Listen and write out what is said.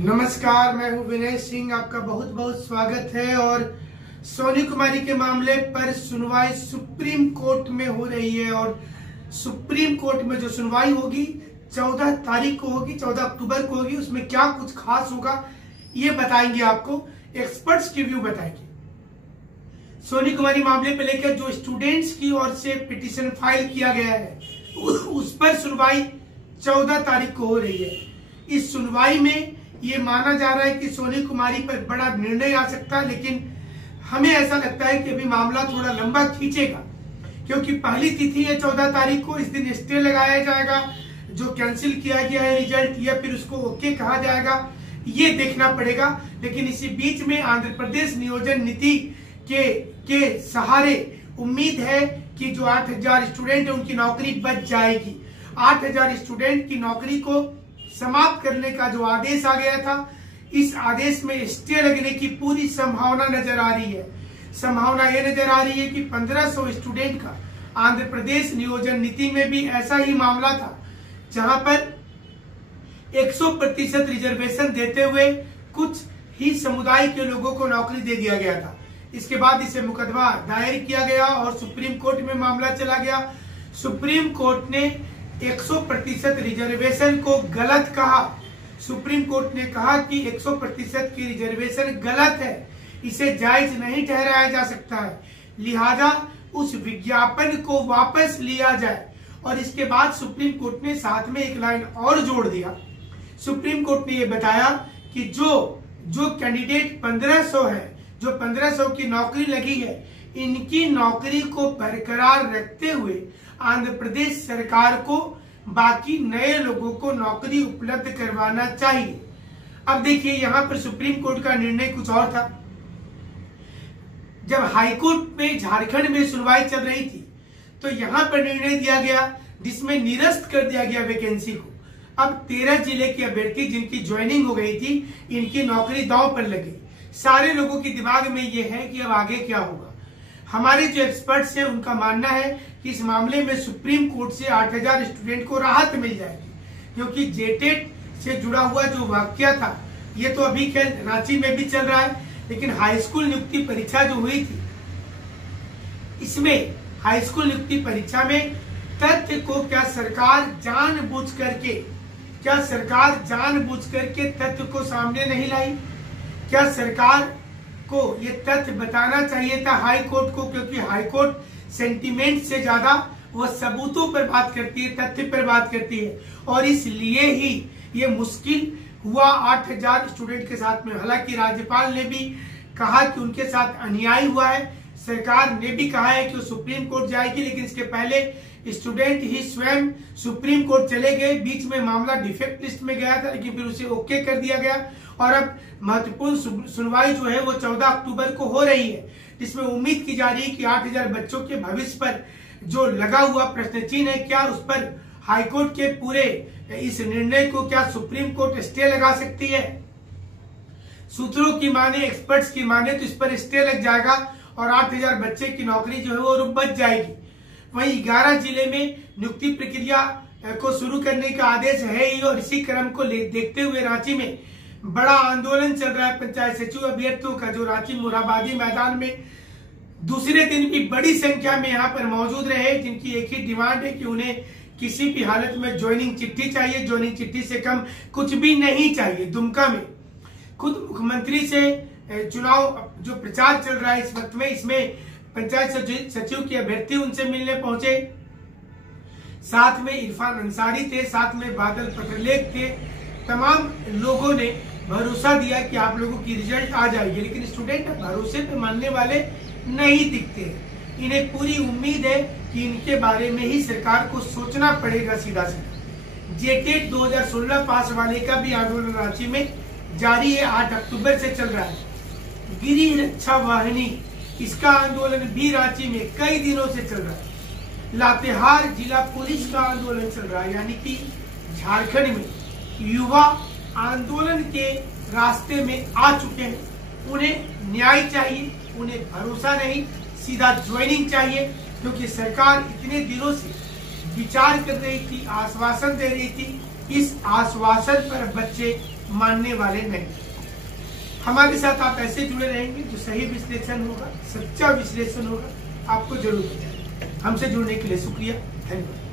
नमस्कार, मैं हूं विनय सिंह। आपका बहुत बहुत स्वागत है। और सोनी कुमारी के मामले पर सुनवाई सुप्रीम कोर्ट में हो रही है और सुप्रीम कोर्ट में जो सुनवाई होगी 14 तारीख को होगी, 14 अक्टूबर को होगी। उसमें क्या कुछ खास होगा ये बताएंगे आपको, एक्सपर्ट्स की व्यू बताएंगे। सोनी कुमारी मामले पर लेकर जो स्टूडेंट्स की ओर से पिटीशन फाइल किया गया है उस पर सुनवाई 14 तारीख को हो रही है। इस सुनवाई में ये माना जा रहा है कि सोनी कुमारी पर बड़ा निर्णय आ सकता है, लेकिन हमें ऐसा लगता है कि अभी मामला थोड़ा लंबा खींचेगा, क्योंकि पहली तिथि है 14 तारीख को। इस दिन स्टे लगाया जाएगा, जो कैंसिल किया गया है रिजल्ट, या फिर उसको ओके कहा जाएगा, ये देखना पड़ेगा। लेकिन इसी बीच में आंध्र प्रदेश नियोजन नीति के सहारे उम्मीद है कि जो 8000 स्टूडेंट है उनकी नौकरी बच जाएगी। 8000 स्टूडेंट की नौकरी को समाप्त करने का जो आदेश आ गया था, इस आदेश में स्टे लगने की पूरी संभावना नजर आ रही है। संभावना ये नजर आ रही है कि 1500 स्टूडेंट का आंध्र प्रदेश नियोजन नीति में भी ऐसा ही मामला था, जहां पर 100% रिजर्वेशन देते हुए कुछ ही समुदाय के लोगों को नौकरी दे दिया गया था। इसके बाद इसे मुकदमा दायर किया गया और सुप्रीम कोर्ट में मामला चला गया। सुप्रीम कोर्ट ने 100% रिजर्वेशन को गलत कहा। सुप्रीम कोर्ट ने कहा कि 100% की रिजर्वेशन गलत है, इसे जायज नहीं ठहराया जा सकता है, लिहाजा उस विज्ञापन को वापस लिया जाए। और इसके बाद सुप्रीम कोर्ट ने साथ में एक लाइन और जोड़ दिया। सुप्रीम कोर्ट ने यह बताया कि जो कैंडिडेट 1500 है, जो 1500 की नौकरी लगी है, इनकी नौकरी को बरकरार रखते हुए आंध्र प्रदेश सरकार को बाकी नए लोगों को नौकरी उपलब्ध करवाना चाहिए। अब देखिए, यहाँ पर सुप्रीम कोर्ट का निर्णय कुछ और था। जब हाईकोर्ट में झारखंड में सुनवाई चल रही थी, तो यहाँ पर निर्णय दिया गया जिसमें निरस्त कर दिया गया वैकेंसी को। अब 13 जिले के अभ्यर्थी जिनकी ज्वाइनिंग हो गई थी, इनकी नौकरी दांव पर लगी। सारे लोगों के दिमाग में ये है कि अब आगे क्या होगा। हमारे जो एक्सपर्ट्स हैं उनका मानना है कि इस मामले में सुप्रीम कोर्ट से 8000 स्टूडेंट को राहत मिल जाएगी, क्योंकि जेटेट से जुड़ा हुआ जो वाकया था, ये तो अभी खैर रांची में भी चल रहा है, लेकिन हाई स्कूल नियुक्ति परीक्षा जो हुई थी, इसमें हाई स्कूल नियुक्ति परीक्षा में तथ्य को क्या सरकार जानबूझ करके तथ्य को सामने नहीं लाई? क्या सरकार को ये तथ्य बताना चाहिए था हाई कोर्ट को? क्योंकि हाई कोर्ट सेंटीमेंट से ज्यादा वो सबूतों पर बात करती है, तथ्य पर बात करती है, और इसलिए ही ये मुश्किल हुआ 8000 स्टूडेंट के साथ में। हालांकि राज्यपाल ने भी कहा कि उनके साथ अन्याय हुआ है, सरकार ने भी कहा है कि वो सुप्रीम कोर्ट जाएगी, लेकिन इसके पहले स्टूडेंट ही स्वयं सुप्रीम कोर्ट चले गए। बीच में मामला डिफेक्ट लिस्ट में गया था, लेकिन फिर उसे ओके कर दिया गया। और अब महत्वपूर्ण सुनवाई जो है वो 14 अक्टूबर को हो रही है, जिसमें उम्मीद की जा रही है कि 8000 बच्चों के भविष्य पर जो लगा हुआ प्रश्न चिन्ह है, क्या उस पर हाईकोर्ट के पूरे इस निर्णय को क्या सुप्रीम कोर्ट स्टे लगा सकती है? सूत्रों की माने, एक्सपर्ट्स की माने तो इस पर स्टे लग जाएगा और 8000 बच्चे की नौकरी जो है वो बच जाएगी। वहीं 11 जिले में नियुक्ति प्रक्रिया को शुरू करने का आदेश है ही, और इसी क्रम को देखते हुए रांची में बड़ा आंदोलन चल रहा है पंचायत सचिव अभ्यर्थियों का, जो रांची मोरहाबादी मैदान में दूसरे दिन भी बड़ी संख्या में यहाँ पर मौजूद रहे, जिनकी एक ही डिमांड है कि उन्हें किसी भी हालत में ज्वाइनिंग चिट्ठी चाहिए। ज्वाइनिंग चिट्ठी से कम कुछ भी नहीं चाहिए। दुमका में खुद मुख्यमंत्री से चुनाव जो प्रचार चल रहा है इस वक्त में, इसमें पंचायत सचिव के अभ्यर्थी उनसे मिलने पहुंचे, साथ में इरफान अंसारी थे, साथ में बादल पत्रलेख थे। तमाम लोगों ने भरोसा दिया कि आप लोगों की रिजल्ट आ जाएगी, लेकिन स्टूडेंट भरोसे पे मानने वाले नहीं दिखते। इन्हें पूरी उम्मीद है कि इनके बारे में ही सरकार को सोचना पड़ेगा सीधा सीधा। जेटेट 2016 पास वाले का भी आंदोलन रांची में जारी है, 8 अक्टूबर से चल रहा है। गिरिह रक्षा वाहिनी, इसका आंदोलन भी रांची में कई दिनों से चल रहा है। लातेहार जिला पुलिस का आंदोलन चल रहा है, यानी कि झारखंड में युवा आंदोलन के रास्ते में आ चुके हैं। उन्हें न्याय चाहिए, उन्हें भरोसा नहीं, सीधा ज्वाइनिंग चाहिए, क्योंकि सरकार इतने दिनों से विचार कर रही थी, आश्वासन दे रही थी, इस आश्वासन पर बच्चे मानने वाले नहीं। हमारे साथ आप ऐसे जुड़े रहेंगे, जो सही विश्लेषण होगा, सच्चा विश्लेषण होगा, आपको जरूर बताएंगे। हमसे जुड़ने के लिए शुक्रिया, धन्यवाद।